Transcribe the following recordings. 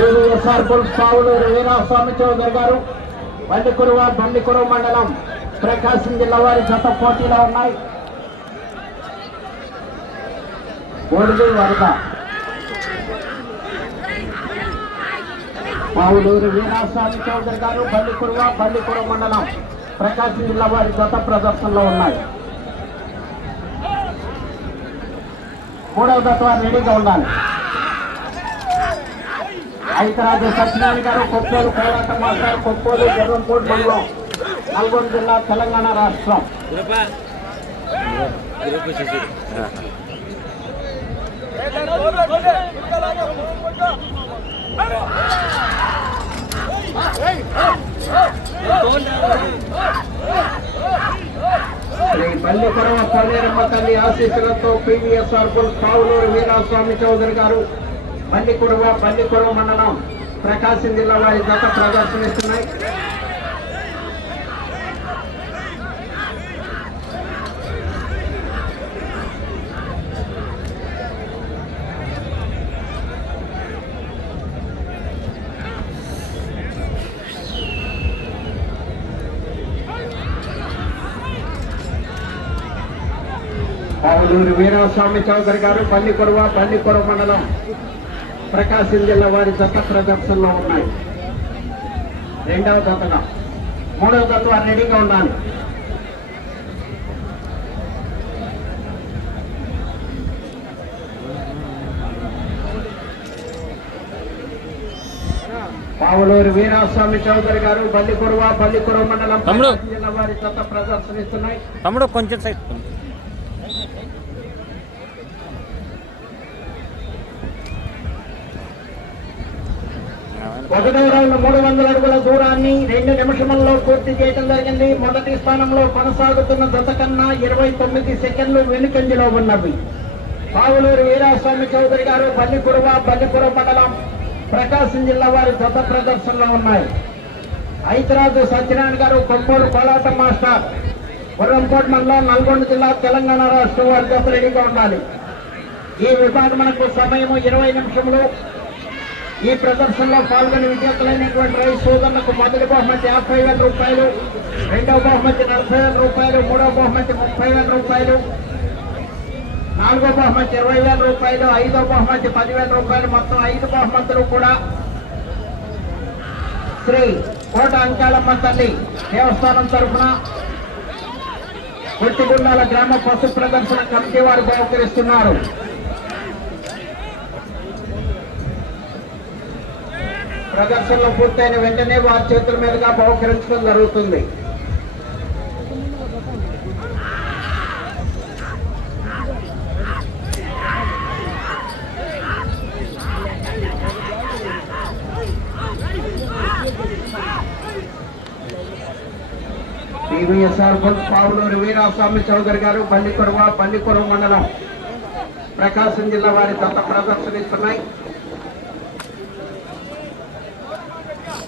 TVSR bulls Pavuluru Veeraswamy Chowdary గారు బండికురువ మండలం ప్రకాశం జిల్లా వారి జత పోటీలో ఉన్నాయి. బోడిది వరద పావులూరు వీరాస్వామి చౌదరి గారు బండికురువ మండలం ప్రకాశం జిల్లా వారి జత ప్రదర్శనలో ఉన్నాయి. మూడవ జత వారు రెడీగా ఉండాలి. ఐతరాజు సత్యనారాయణ గారు కొప్పోలు కోలాట మాస్టర్ కొప్పోలు జగన్పూర్ మండలం నల్గొండ జిల్లా తెలంగాణ రాష్ట్రం. శ్రీ పల్లిపురం పల్లేరమ్మ తల్లి ఆశీస్సులతో పివిఎస్ఆర్ బుల్స్ పావులూరు వీరాస్వామి చౌదరి గారు బండికురువ మండలం ప్రకాశం జిల్లా వారి జత ప్రదర్శనిస్తున్నాయి. పావులూరు వీరాస్వామి చౌదరి గారు బండికురువ మండలం ప్రకాశం జిల్లా వారి జత ప్రదర్శనలో ఉన్నాయి. రెండవ జతగా మూడవ జత వారు రెడీగా ఉండాలి. పావులూరు వీరాస్వామి చౌదరి గారు బండికురువ మండలం జిల్లా వారి జత ప్రదర్శనిస్తున్నాయి. తమ్ముడు కొంచెం సైడ్ ఒకటో రౌండ్ 300 అడుగుల దూరాన్ని 2 నిమిషముల్లో పూర్తి చేయడం జరిగింది. మొదటి స్థానంలో కొనసాగుతున్న జత కన్నా 29 సెకండ్లు వెనుకంజలో ఉన్నవి. పావులూరు వీరాస్వామి చౌదరి గారు బండికురువ మండలం ప్రకాశం జిల్లా వారి జత ప్రదర్శనలో ఉన్నాయి. ఐతరాజు సత్యనారాయణ గారు కొప్పూరు కోలాట మాస్టర్ గుర్రంకోట్ మండలం నల్గొండ జిల్లా తెలంగాణ రాష్ట్రం వారి జత రెడీగా ఉండాలి. ఈ విభాగమునకు సమయము 20 నిమిషములు. ఈ ప్రదర్శనలో పాల్గొని విజేతలైనటువంటి రైతు సోదరులకు మొదటి బహుమతి 50,000 రూపాయలు, రెండవ బహుమతి 40,000 రూపాయలు, మూడవ బహుమతి 30,000 రూపాయలు, నాలుగో బహుమతి 20,000 రూపాయలు, ఐదో బహుమతి 10,000 రూపాయలు. మొత్తం 5 బహుమతులు కూడా శ్రీ కోట అంకాలమ్మ తల్లి దేవస్థానం తరఫున కొట్టిగుండాల గ్రామ పశు ప్రదర్శన కమిటీ వారు బహుకరిస్తున్నారు. ప్రదర్శనలో పూర్తయిన వెంటనే వారి చేతుల మీదుగా బహుకరించడం జరుగుతుంది. టీవీఎస్ఆర్ బుల్స్ పావులూరు వీరాస్వామి చౌదరి గారు బండికురువ మండలం ప్రకాశం జిల్లా వారి జత ప్రదర్శనిస్తున్నాయి.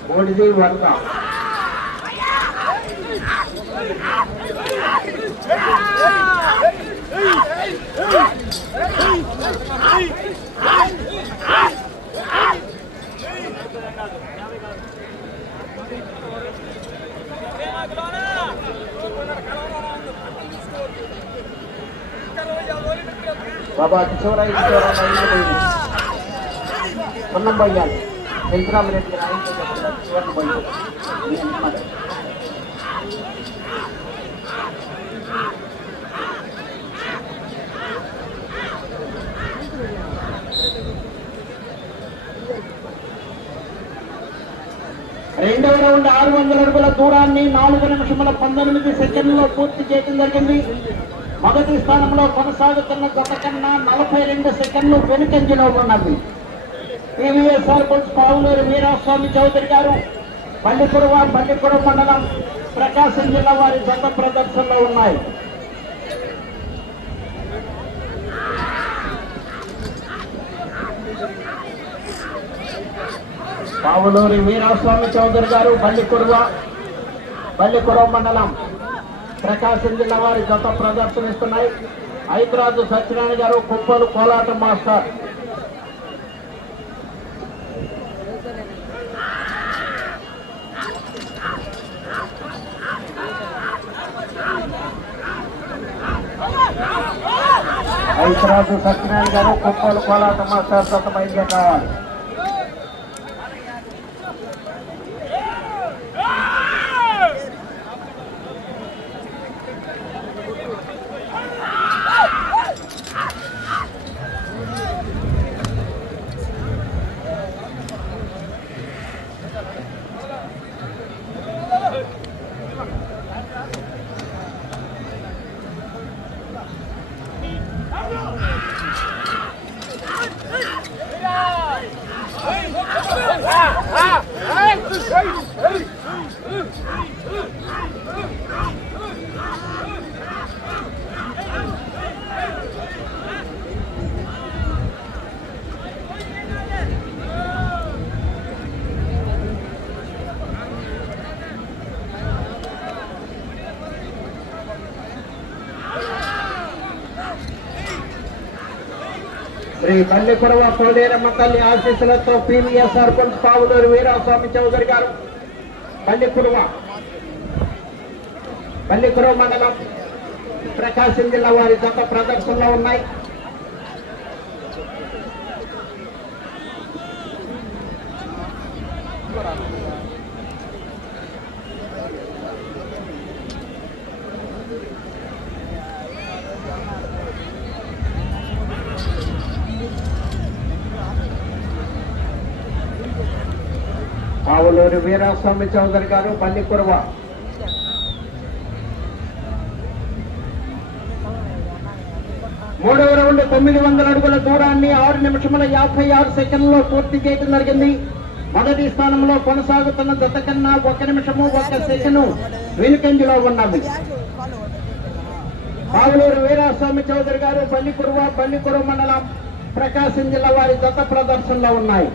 బోడిది వరద బాబా కిషోరాయి అన్నం పోయాలి. వెంకరామరెడ్డి రెండవ రౌండ్ 600 అడుగుల దూరాన్ని 4 నిమిషముల 19 సెకండ్లలో పూర్తి చేయడం జరిగింది. మొదటి స్థానంలో కొనసాగుతున్న జత కన్నా 42 సెకండ్లు వెనుకంజలో ఉన్నవి. టీవీఎస్ఆర్ బుల్స్ పావులూరు వీరాస్వామి చౌదరి గారు బండికురువ మండలం ప్రకాశం జిల్లా వారి జత ప్రదర్శనలో ఉన్నాయి. పావులూరి వీరాస్వామి చౌదరి గారు బండికురువ మండలం ప్రకాశం జిల్లా వారి జత ప్రదర్శనిస్తున్నాయి. ఐతరాజు సత్యనారాయణ గారు కొప్పలు కోలాట మాస్టర్. కొత్తరాజు సత్యనారాయణ గారు కుప్పలు కోలాట మాస్టర్ జత బయలుదేరి రావాలి. శ్రీ పల్లికురవ కోడేరమ్మ తల్లి ఆశీస్సులతో పీవీఎస్ సర్పంచ్ పావులూరు వీరాస్వామి చౌదరి గారు పల్లికురవ మండలం ప్రకాశం జిల్లా వారి జత ప్రదర్శనలో ఉన్నాయి. పావులూరు వీరాస్వామి చౌదరి గారు పల్లికురవ. మూడవ రౌండ్ 900 అడుగుల దూరాన్ని 6 నిమిషముల 56 సెకండ్లో పూర్తి చేయడం జరిగింది. మొదటి స్థానంలో కొనసాగుతున్న జత కన్నా 1 నిమిషము 1 సెకండ్ వెనుకంజలో ఉన్నది. పావులూరు వీరాస్వామి చౌదరి గారు పల్లికురవ మండలం ప్రకాశం జిల్లా వారి జత ప్రదర్శనలో ఉన్నాయి.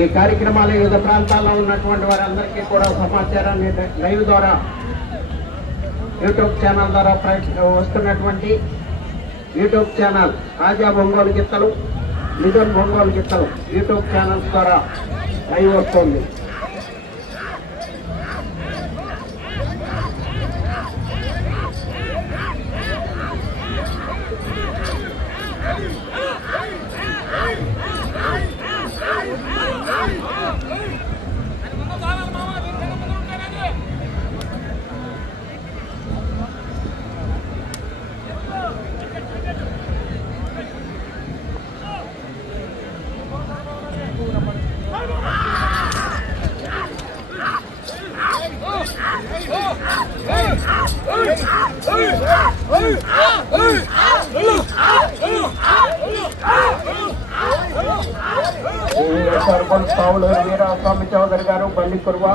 ఈ కార్యక్రమాల వివిధ ప్రాంతాల్లో ఉన్నటువంటి వారందరికీ కూడా సమాచారాన్ని లైవ్ ద్వారా యూట్యూబ్ ఛానల్ ద్వారా వస్తున్నటువంటి యూట్యూబ్ ఛానల్ రాజా ఒంగోలు గిత్తలు, నిజం ఒంగోలు గిత్తలు యూట్యూబ్ ఛానల్స్ ద్వారా లైవ్ వస్తుంది. సర్పంచ్ పావులూరు వీరాస్వామి చౌదరి గారు పల్లికురవ.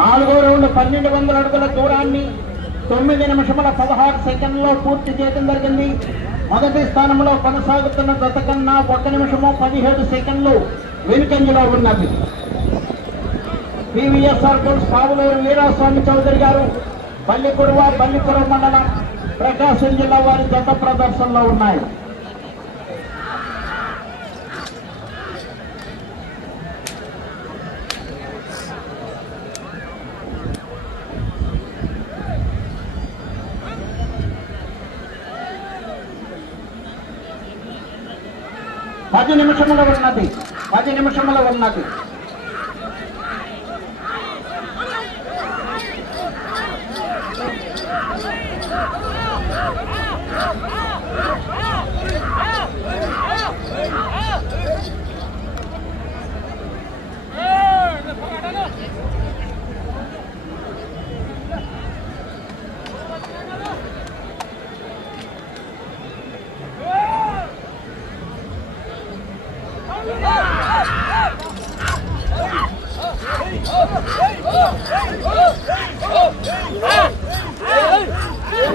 నాలుగో రౌండ్ 1200 అడుగుల దూరాన్ని 9 నిమిషముల 16 సెకండ్లో పూర్తి చేయడం జరిగింది. మొదటి స్థానంలో కొనసాగుతున్న జత కన్నా 1 నిమిషము 17 సెకండ్లు వెనుకంజలో ఉన్నది. పీవీఎస్ సర్పంచ్ పావులూరు వీరాస్వామి చౌదరి గారు పల్లికురవ మండలం ప్రకాశం జిల్లా వారి జత ప్రదర్శనలో ఉన్నాయి. పది నిమిషముల ఉన్నది.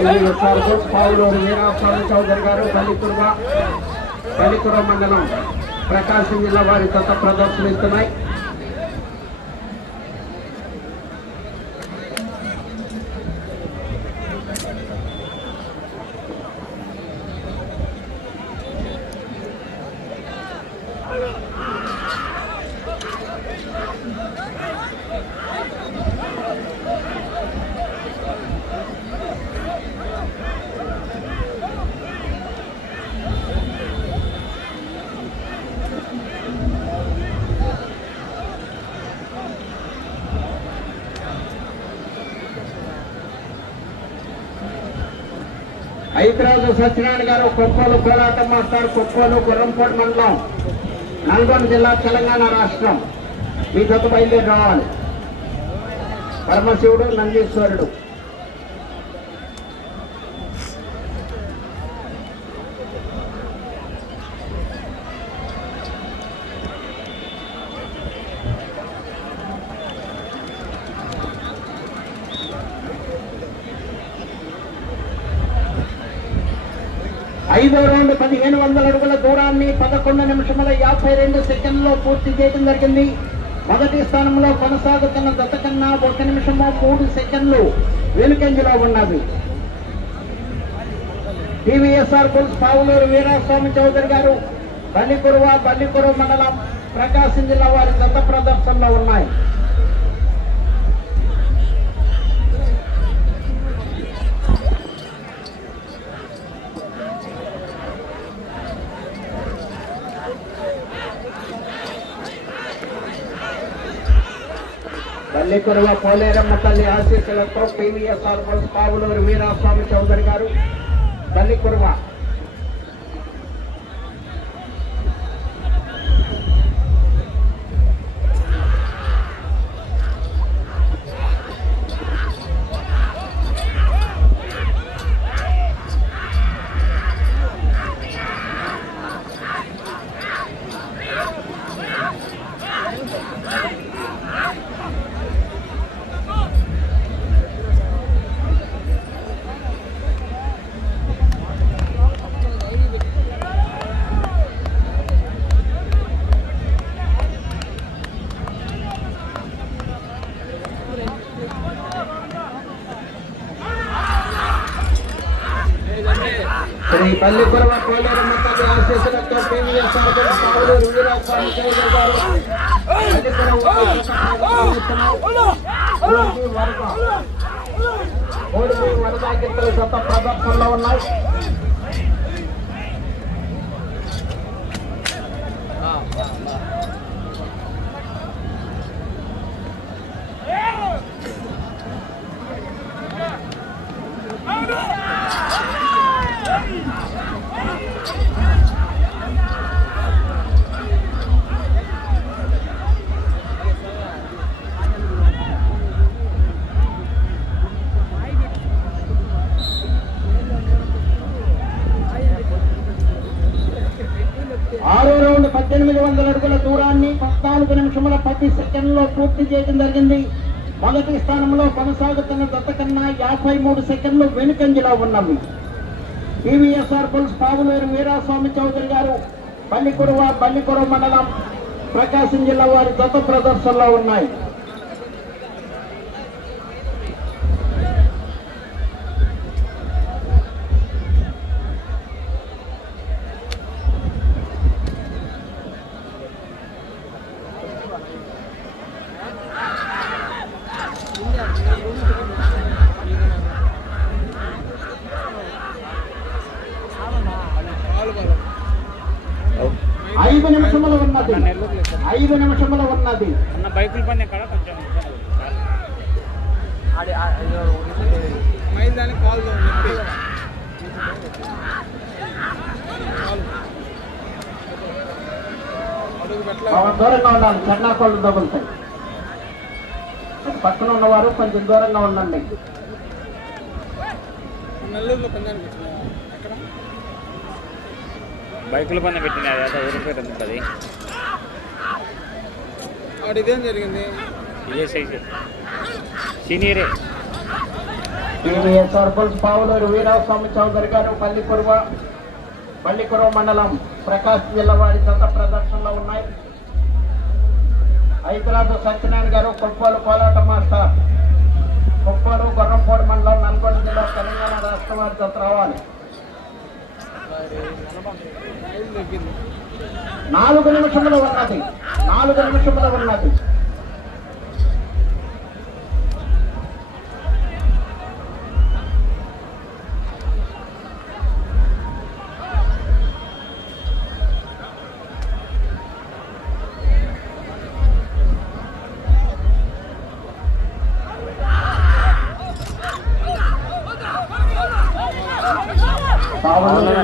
పావులూరు వీరాస్వామి చౌదరి గారు పల్లికుర మండలం ప్రకాశం జిల్లా వారి కొత్త ప్రదర్శనిస్తున్నాయి. ఐతిరాజు సత్యనారాయణ గారు కొప్పోలు కోలాట మాస్టర్, కొప్పోలు గుర్రంపోడు మండలం, నల్గొండ జిల్లా, తెలంగాణ రాష్ట్రం. మీ జత బయలుదేరి రావాలి. పరమశివుడు నందీశ్వరుడు. ఐదో రౌండ్ 1500 అడుగుల దూరాన్ని 11 నిమిషముల 52 సెకండ్లో పూర్తి చేయడం జరిగింది. మొదటి స్థానంలో కొనసాగుతున్న జత కన్నా 1 నిమిషము 3 సెకండ్లు వెనుకంజలో ఉన్నది. టీవీఎస్ఆర్ బుల్స్ పావులూరు వీరాస్వామి చౌదరి గారు బల్లికురువ మండలం ప్రకాశం జిల్లా వారి జత ప్రదర్శనలో ఉన్నాయి. పల్లికురువ పోలేరమ్మ తల్లి ఆశీస్సులతో టీవీఎస్ఆర్ బుల్స్ పావులూరు వీరాస్వామి చౌదరి గారు పల్లికురువ. శ్రీ పల్లికురువ పోలేరమ్మ తల్లి ఆశీస్సులతో టీవీఎస్ఆర్ బుల్స్ పావులూరు వీరాస్వామి చౌదరి గారు వరదా గిత్తలు జత ప్రదర్శనలో ఉన్నాయి. ఆరో రౌండ్ 1800 అడుగుల దూరాన్ని 14 నిమిషముల 10 సెకండ్లో పూర్తి చేయడం జరిగింది. మొదటి స్థానంలో కొనసాగుతున్న జత కన్నా 53 సెకండ్లు వెనుకంజలో ఉన్నవి. టీవీఎస్ఆర్ బుల్స్ పావులూరు వీరాస్వామి చౌదరి గారు బల్లికురువ మండలం ప్రకాశం జిల్లా వారి జత ప్రదర్శనలో ఉన్నాయి. ఐదు నిమిషములు ఉన్నది. బైకుల పని ఎక్కడ కొంచెం దూరంగా ఉండాలి. చెన్నాకోళ్ళు తగులుతాయి. పక్కన ఉన్నవారు కొంచెం దూరంగా ఉండండి. బైకుల పని పెట్టిన ఊరిపోయి ఉంటుంది. ఇదేం జరిగింది? ఇదే సైజు సీనియరే. టీవీఎస్ఆర్ బుల్స్ పావులూరు వీరాస్వామి చౌదరి గారు పల్లికురవ మండలం ప్రకాశం జిల్లా వారి జత ప్రదర్శనలో ఉన్నాయి. హైదరాబాద్ సత్యనారాయణ గారు కొప్పోలు కోలాట మాస్టర్ కొప్పోలు గొర్రంపోడు మండలం నల్గొండ జిల్లా తెలంగాణ రాష్ట్రం వారి జత రావాలి. 4 నిమిషములు ఉన్నది. 4 నిమిషములు ఉన్నది.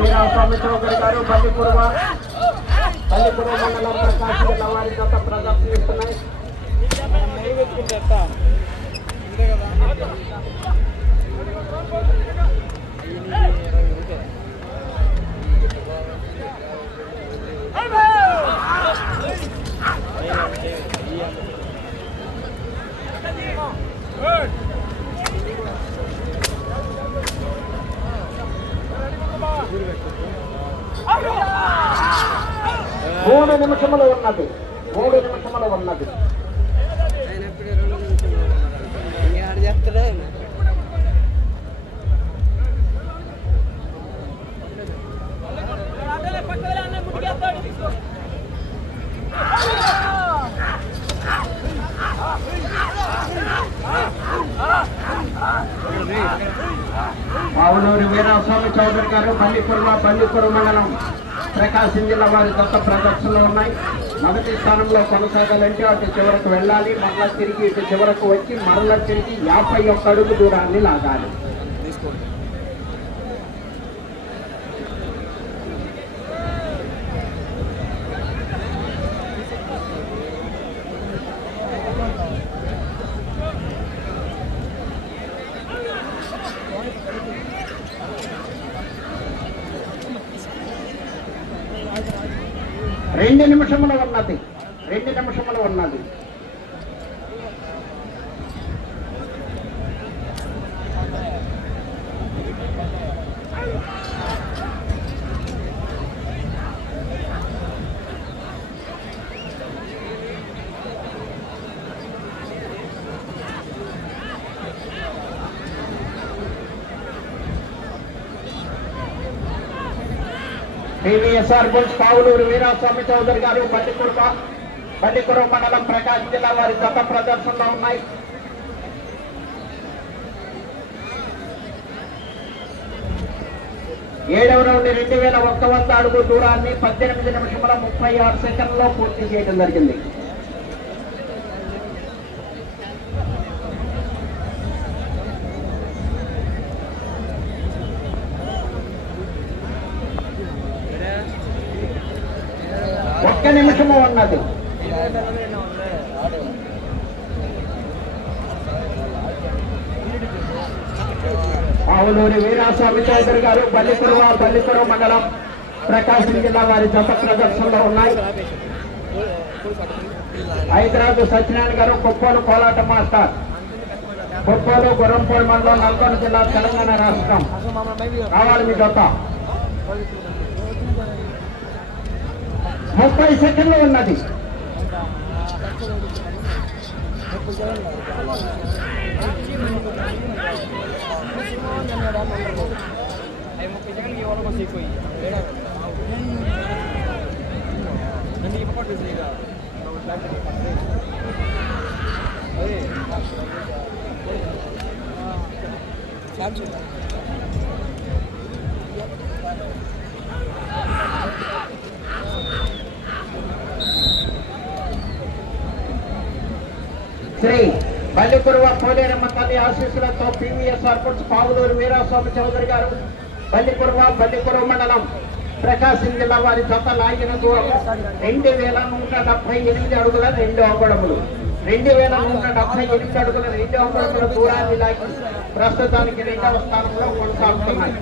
వీరాస్వామి చౌదరి గారు పల్లికురవ మండలం ప్రకాశం జిల్లా వారి జత ప్రదర్శనిస్తున్నాయి. 3 నిమిషములు ఉన్నది. 3 నిమిషములు ఉన్నది. పావులూరి వీరాస్వామి చౌదరి గారు పల్లికురవ మండలం ప్రకాశం జిల్లా వారి దత్త ప్రదర్శనలో ఉన్నాయి. మొదటి స్థానంలో కొనసాగాలంటే అటు చివరకు వెళ్ళాలి, మరలా తిరిగి ఇటు చివరకు వచ్చి మరలా తిరిగి 51 అడుగు దూరాన్ని లాగాలి. రెండు నిమిషములు ఉన్నది. 2 నిమిషములు ఉన్నది. టీవీఎస్ఆర్ బుల్స్ పావులూరు వీరాస్వామి చౌదరి గారు పల్లికురవ మండలం ప్రకాశం జిల్లా వారి జత ప్రదర్శనలో ఉన్నాయి. ఏడవ రౌండ్ 2100 అడుగు దూరాన్ని 18 నిమిషముల 36 సెకండ్లో పూర్తి చేయడం జరిగింది. ఒక్క నిమిషము ఉన్నది. పావులూరి వీరాస్వామి చౌదరి గారు పల్లికురవ మండలం ప్రకాశం జిల్లా వారి జత ప్రదర్శనలో ఉన్నాయి. హైదరాబాద్ సత్యనారాయణ గారు కొప్పోలు కోలాట మాస్టర్ కొప్పోలు గుర్రంపోడు మండలం నల్గొండ జిల్లా తెలంగాణ రాష్ట్రం రావాలి. మీ జత 30 సెకండ్లు ఉన్నది. శ్రీ పల్లికురవ పోలేరమ్మ తల్లి ఆశీస్సులతో టీవీఎస్ఆర్ బుల్స్ పావులూరు వీరాస్వామి చౌదరి గారు పల్లికురవ మండలం ప్రకాశం జిల్లా వారి జత లాగిన దూరం 2178 అడుగుల 2 అంగుళములు. 2178 అడుగుల 2 అంగుళముల దూరాన్ని లాగి ప్రస్తుతానికి 2వ స్థానంలో కొనసాగుతున్నాయి.